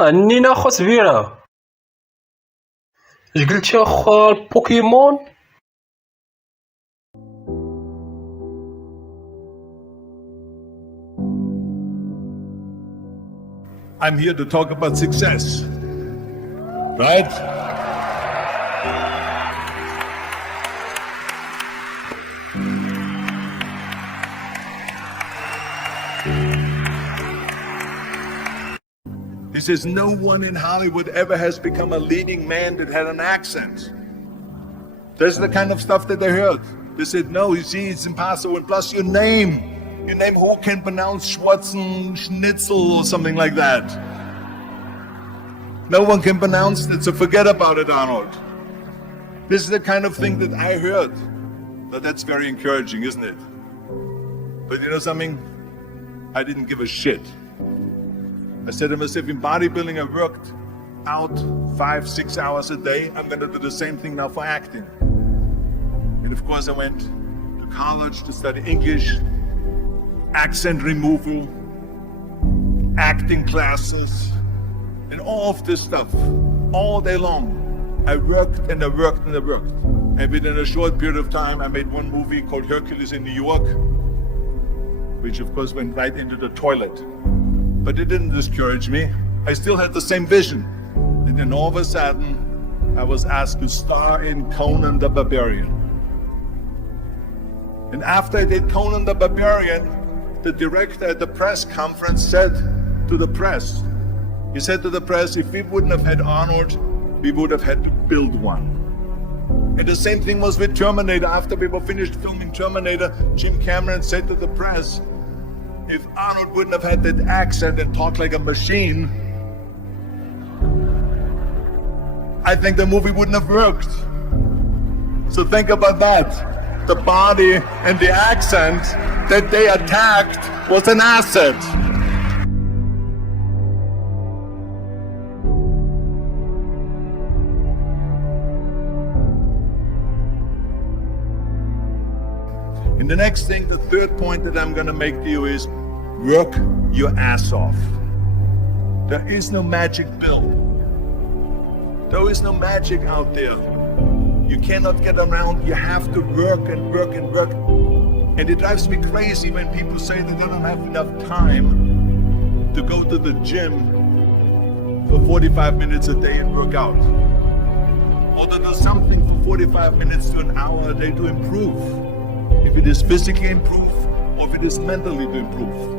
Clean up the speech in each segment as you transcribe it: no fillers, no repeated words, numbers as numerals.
عنينا أخو سبيرة. اش قلتي أخو البوكيمون؟ I'm here to talk about success, right? He says no one in Hollywood ever has become a leading man that had an accent. That's the kind of stuff that they heard. They said, no, you see, it's impossible. And plus your name who can pronounce Schwarzenegger or something like that. No one can pronounce it, so forget about it, Arnold. This is the kind of thing that I heard. But that's very encouraging, isn't it? But you know something? I didn't give a shit. I said to myself, in bodybuilding, I worked out 5-6 hours a day. I'm going to do the same thing now for acting. And of course, I went to college to study English, accent removal, acting classes, and all of this stuff, all day long. I worked and I worked and I worked. And within a short period of time, I made one movie called Hercules in New York, which of course went right into the toilet. But it didn't discourage me. I still had the same vision. And then all of a sudden, I was asked to star in Conan the Barbarian. And after I did Conan the Barbarian, the director at the press conference said to the press, he said to the press, if we wouldn't have had Arnold, we would have had to build one. And the same thing was with Terminator. After we were finished filming Terminator, Jim Cameron said to the press, if Arnold wouldn't have had that accent and talked like a machine, I think the movie wouldn't have worked. So think about that. The body and the accent that they attacked was an asset. And the next thing, the third point that I'm gonna make to you is work your ass off. There is no magic pill. There is no magic out there. You cannot get around, you have to work and work and work. And it drives me crazy when people say that they don't have enough time to go to the gym for 45 minutes a day and work out. Or to do something for 45 minutes to an hour a day to improve. If it is physically improve or if it is mentally to improve.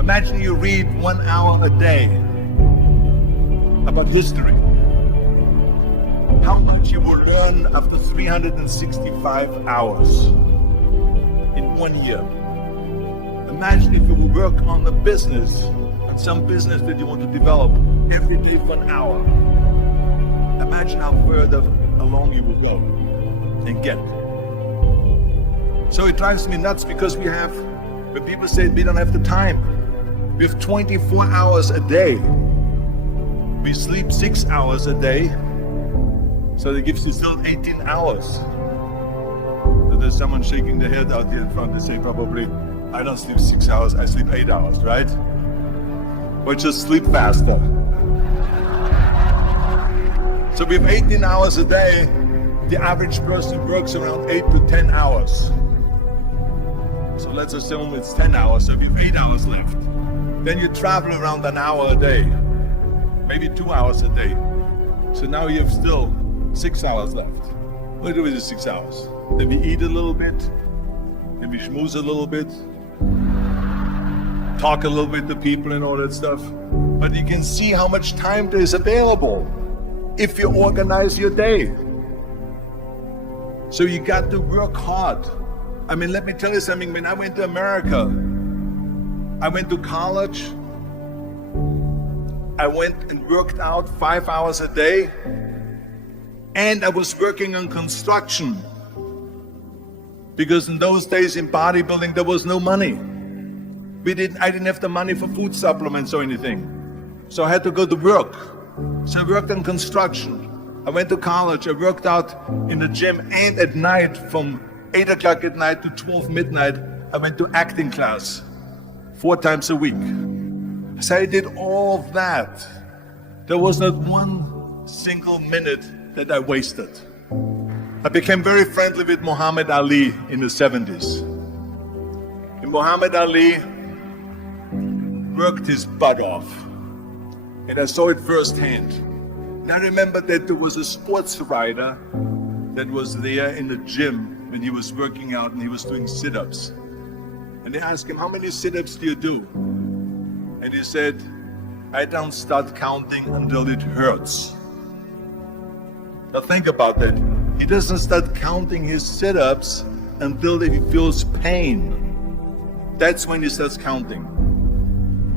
Imagine you read 1 hour a day about history. How much you will learn after 365 hours in 1 year. Imagine if you will work on the business, on some business that you want to develop every day for an hour. Imagine how further along you will go and get. So it drives me nuts because we have, when people say we don't have the time, we have 24 hours a day. We sleep 6 hours a day, so that gives you still 18 hours. So there's someone shaking their head out here in front. They say probably, I don't sleep 6 hours, I sleep 8 hours, right? Or just sleep faster. So we have 18 hours a day. The average person works around 8 to 10 hours. So let's assume it's 10 hours, so you have 8 hours left. Then you travel around an hour a day, maybe 2 hours a day. So now you have still 6 hours left. What do we do with the 6 hours? Then we eat a little bit, then we schmooze a little bit, talk a little bit to people and all that stuff. But you can see how much time there is available if you organize your day. So you got to work hard. I mean, let me tell you something. When I went to America, I went to college. I went and worked out 5 hours a day. And I was working on construction. Because in those days in bodybuilding, there was no money. I didn't have the money for food supplements or anything. So I had to go to work. So I worked on construction. I went to college. I worked out in the gym, and at night from 8 o'clock at night to 12 midnight, I went to acting class 4 times a week. So I did all of that. There was not one single minute that I wasted. I became very friendly with Muhammad Ali in the 70s. And Muhammad Ali worked his butt off. And I saw it firsthand. And I remember that there was a sports writer that was there in the gym when he was working out and he was doing sit-ups. And they asked him, how many sit-ups do you do? And he said, I don't start counting until it hurts. Now think about that. He doesn't start counting his sit-ups until he feels pain. That's when he starts counting.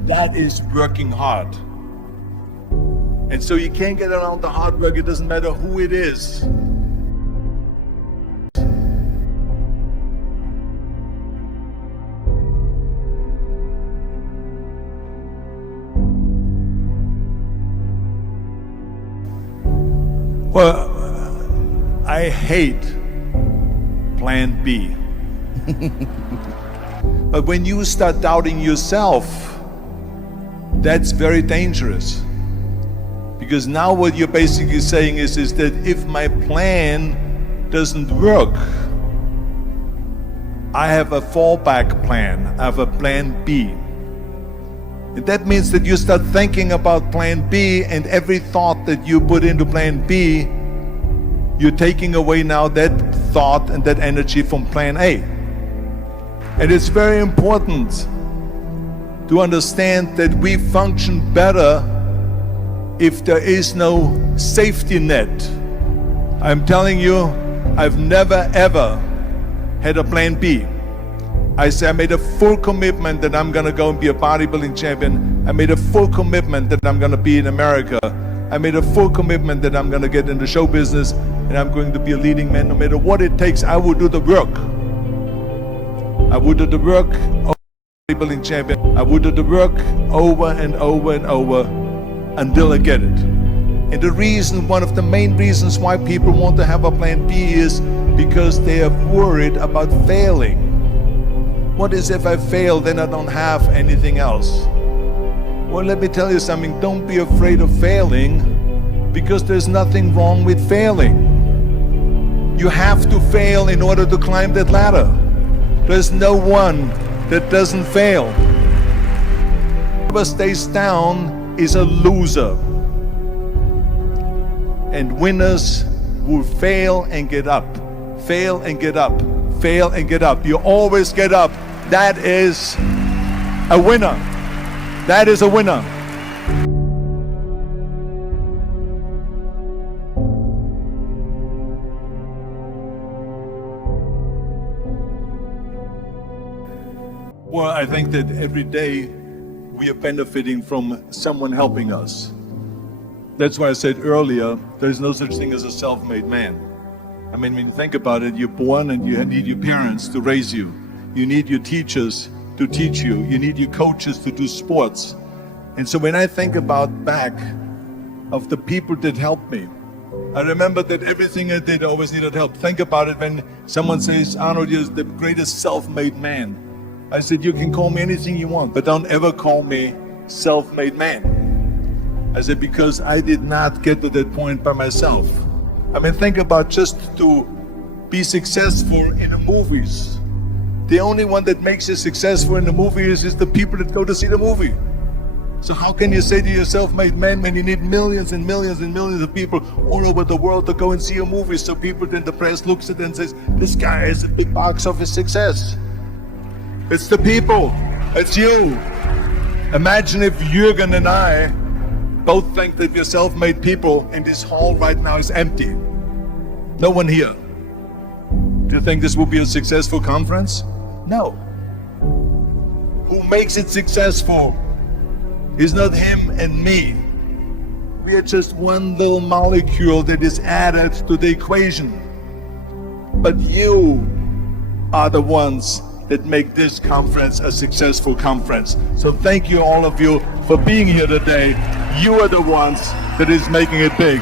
That is working hard. And so you can't get around the hard work. It doesn't matter who it is. Well, I hate plan B. But when you start doubting yourself, that's very dangerous. Because now what you're basically saying is that if my plan doesn't work, I have a fallback plan, I have a plan B. And that means that you start thinking about plan B, and every thought that you put into plan B, you're taking away now that thought and that energy from plan A. And it's very important to understand that we function better if there is no safety net. I'm telling you, I've never ever had a plan B. I made a full commitment that I'm gonna go and be a bodybuilding champion. I made a full commitment that I'm gonna be in America. I made a full commitment that I'm gonna get into show business and I'm going to be a leading man. No matter what it takes, I will do the work. I will do the work over bodybuilding champion. I will do the work over and over and over until I get it. And the reason, one of the main reasons why people want to have a plan B is because they are worried about failing. What is if I fail, then I don't have anything else? Well, let me tell you something, don't be afraid of failing, because there's nothing wrong with failing. You have to fail in order to climb that ladder. There's no one that doesn't fail. Whoever stays down is a loser. And winners will fail and get up, fail and get up, fail and get up. You always get up. That is a winner. That is a winner. Well, I think that every day we are benefiting from someone helping us. That's why I said earlier, there's no such thing as a self-made man. I mean, when you think about it, you're born and you need your parents to raise you. You need your teachers to teach you. You need your coaches to do sports. And so when I think about back of the people that helped me, I remember that everything I did, I always needed help. Think about it when someone says, Arnold, you're the greatest self-made man. I said, you can call me anything you want, but don't ever call me self-made man. I said, because I did not get to that point by myself. I mean, think about just to be successful in the movies. The only one that makes you successful in the movies is the people that go to see the movie. So how can you say to yourself, made man, when you need millions and millions and millions of people all over the world to go and see a movie, so people, then the press looks at it and says, this guy is a big box office success. It's the people, it's you. Imagine if Jürgen and I both think that we're self-made people and this hall right now is empty. No one here. Do you think this will be a successful conference? No. Who makes it successful is not him and me. We are just one little molecule that is added to the equation. But you are the ones that make this conference a successful conference. So thank you all of you for being here today. You are the ones that is making it big.